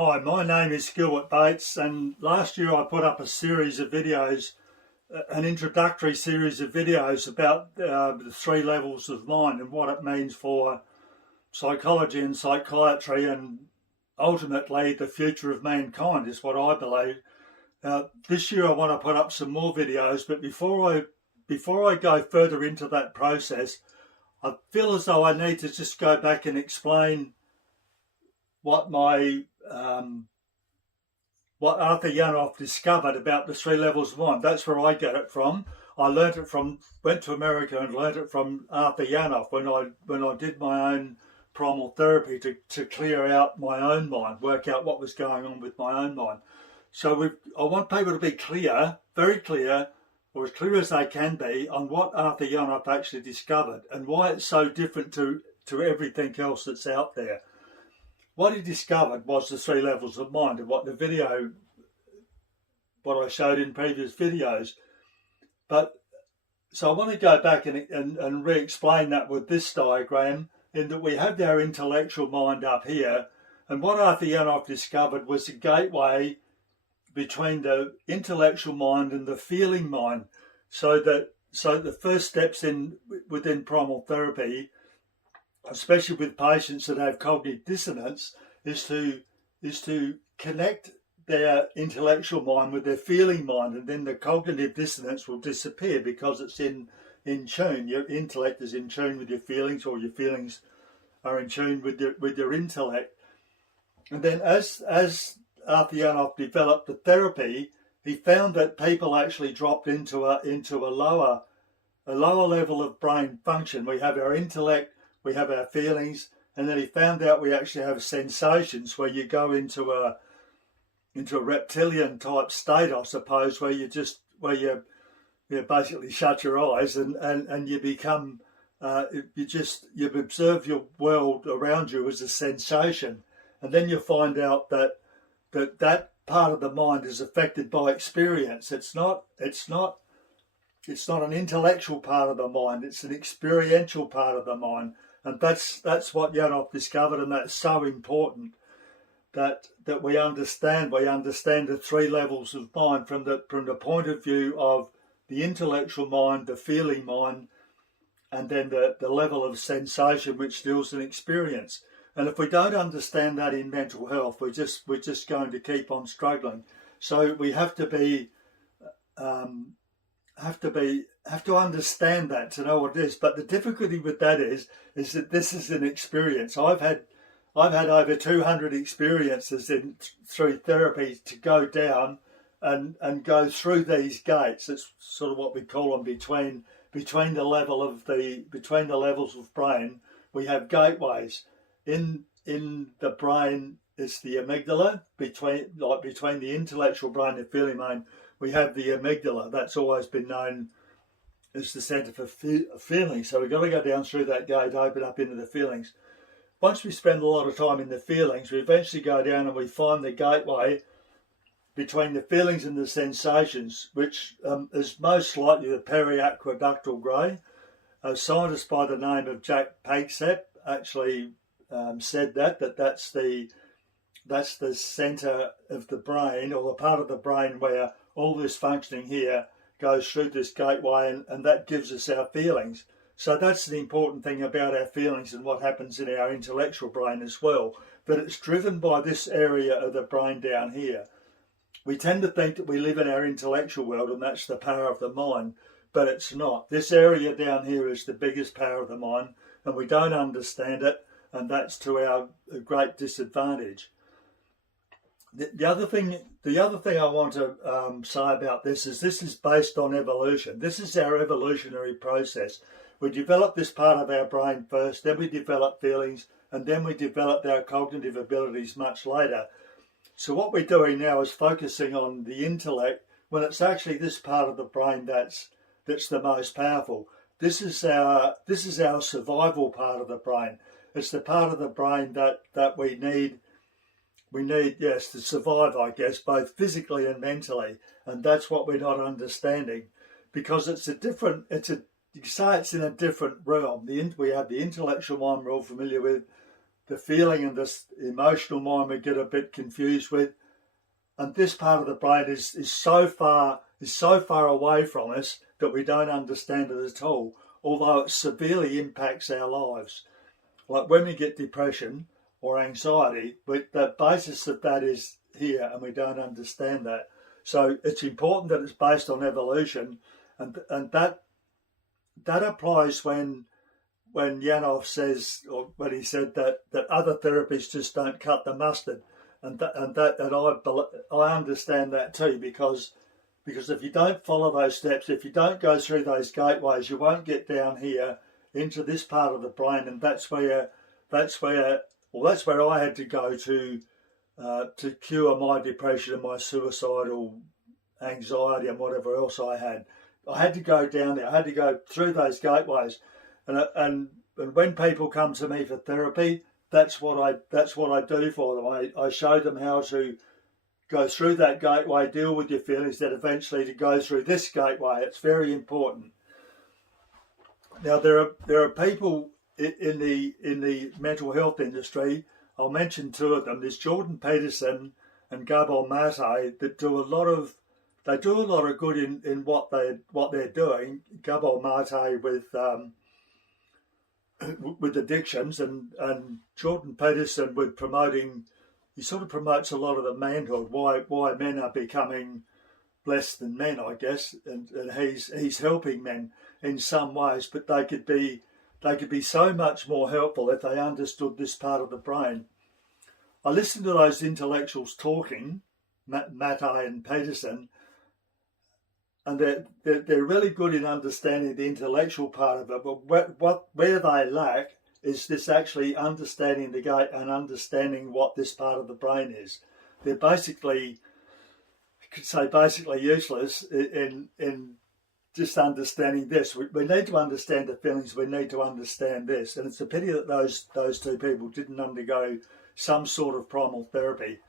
Hi, my name is Gilbert, and last year I put up a series of videos, an introductory series of videos about the three levels of mind and what it means for psychology and psychiatry, and ultimately the future of mankind is what I believe. This year I want to put up some more videos, but before I go further into that process, I feel as though I need to just go back and explain what what Arthur Janov discovered about the three levels of mind. That's where I get it from. I went to America and learnt it from Arthur Janov when I did my own primal therapy to clear out my own mind, work out what was going on with my own mind. So I want people to be clear, very clear, or as clear as they can be, on what Arthur Janov actually discovered and why it's so different to everything else that's out there. What he discovered was the three levels of mind, and what I showed in previous videos. So I want to go back and re-explain that with this diagram, in that we have our intellectual mind up here, and what Arthur Janov discovered was a gateway between the intellectual mind and the feeling mind. So the first steps within primal therapy, especially with patients that have cognitive dissonance, is to connect their intellectual mind with their feeling mind, and then the cognitive dissonance will disappear because it's in tune. Your intellect is in tune with your feelings, or your feelings are in tune with your intellect. And then as Arthur Janov developed the therapy, he found that people actually dropped into a lower level of brain function. We have our intellect, we have our feelings, and then he found out we actually have sensations, where you go into a reptilian type state, I suppose, where you basically shut your eyes and you become you observe your world around you as a sensation, and then you find out that part of the mind is affected by experience. It's not an intellectual part of the mind, it's an experiential part of the mind. And that's what Janov discovered, and that's so important that we understand the three levels of mind from the point of view of the intellectual mind, the feeling mind, and then the level of sensation which deals in experience. And if we don't understand that in mental health, we're just going to keep on struggling. So we have to understand that to know what it is. But the difficulty with that is that this is an experience. I've had over 200 experiences through therapy to go down and go through these gates. It's sort of what we call them between the levels of brain. We have gateways. In the brain is the amygdala. Between the intellectual brain and the feeling mind, we have the amygdala. That's always been known as the centre for feelings. So we've got to go down through that gate, open up into the feelings. Once we spend a lot of time in the feelings, we eventually go down and we find the gateway between the feelings and the sensations, which is most likely the periaqueductal grey. A scientist by the name of Jack Pagsep actually said that's the centre of the brain, or the part of the brain where all this functioning here goes through this gateway, and that gives us our feelings. So that's the important thing about our feelings and what happens in our intellectual brain as well, that it's driven by this area of the brain down here. We tend to think that we live in our intellectual world and that's the power of the mind, but it's not. This area down here is the biggest power of the mind, and we don't understand it, and that's to our great disadvantage. The other thing I want to say about this is based on evolution. This is our evolutionary process. We develop this part of our brain first, then we develop feelings, and then we develop our cognitive abilities much later. So what we're doing now is focusing on the intellect, when it's actually this part of the brain that's the most powerful. This is our survival part of the brain. It's the part of the brain that we need, yes, to survive, I guess, both physically and mentally. And that's what we're not understanding, because you say it's in a different realm. We have the intellectual mind we're all familiar with, feeling and this emotional mind we get a bit confused with. And this part of the brain is so far away from us that we don't understand it at all, although it severely impacts our lives. Like when we get depression or anxiety, the basis of that is here, and we don't understand that. So it's important that it's based on evolution, and that applies when Janov says, or when he said that other therapies just don't cut the mustard, and I understand that too, because if you don't follow those steps, if you don't go through those gateways, you won't get down here into this part of the brain, and that's where I had to go to cure my depression and my suicidal anxiety and whatever else I had. I had to go down there. I had to go through those gateways, and when people come to me for therapy, that's what I do for them. I show them how to go through that gateway, deal with your feelings, then eventually to go through this gateway. It's very important. Now there are people in the mental health industry. I'll mention two of them. There's Jordan Peterson and Gilbert that do a lot of good in what they're doing. Gilbert with addictions, and Jordan Peterson with promoting. He sort of promotes a lot of the manhood, why men are becoming less than men, I guess, and he's helping men in some ways, but they could be so much more helpful if they understood this part of the brain. I listened to those intellectuals talking, Mattei and Peterson, and they're really good in understanding the intellectual part of it, but where they lack is this actually understanding the gate and understanding what this part of the brain is. They're basically useless in just understanding this. We need to understand the feelings. We need to understand this, and it's a pity that those two people didn't undergo some sort of primal therapy.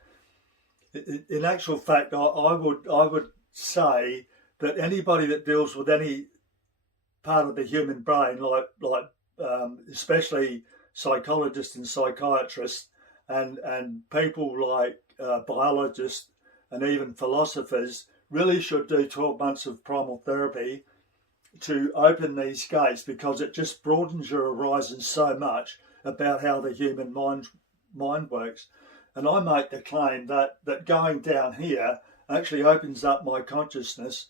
In actual fact, I would say that anybody that deals with any part of the human brain, like especially psychologists and psychiatrists, and people like biologists and even philosophers, really should do 12 months of primal therapy to open these gates, because it just broadens your horizon so much about how the human mind works. And I make the claim that going down here actually opens up my consciousness,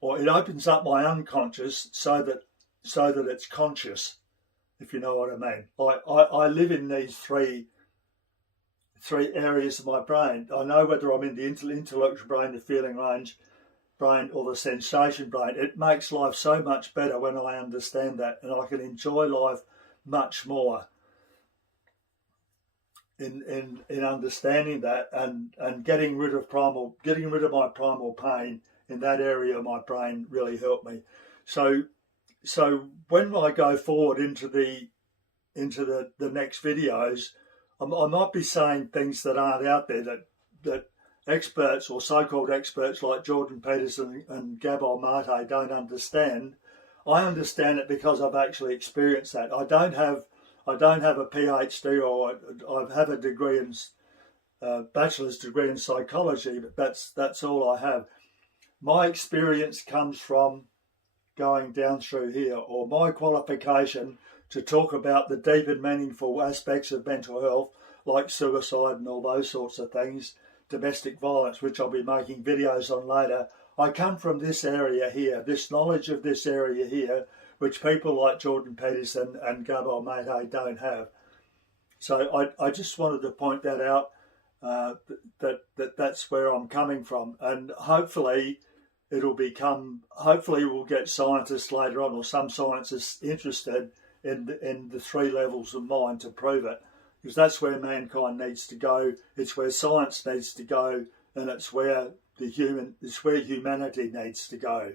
or it opens up my unconscious so that it's conscious, if you know what I mean. I live in these three areas of my brain. I know whether I'm in the intellectual brain, the feeling range brain, or the sensation brain. It makes life so much better when I understand that, and I can enjoy life much more in understanding that, and getting rid of my primal pain in that area of my brain really helped me. So when I go forward into the next videos, I might be saying things that aren't out there, that experts or so-called experts like Jordan Peterson and Gabor Mate don't understand. I understand it because I've actually experienced that. I don't have a PhD, or I have a degree in bachelor's degree in psychology, but that's all I have. My experience comes from going down through here, or my qualification to talk about the deep and meaningful aspects of mental health, like suicide and all those sorts of things, domestic violence, which I'll be making videos on later. I come from this area here, this knowledge of this area here, which people like Jordan Peterson and Gabor Mate don't have. So I just wanted to point that out, that's where I'm coming from, and hopefully we'll get scientists later on, or some scientists interested in the three levels of mind to prove it, because that's where mankind needs to go. It's where science needs to go, and it's where humanity needs to go.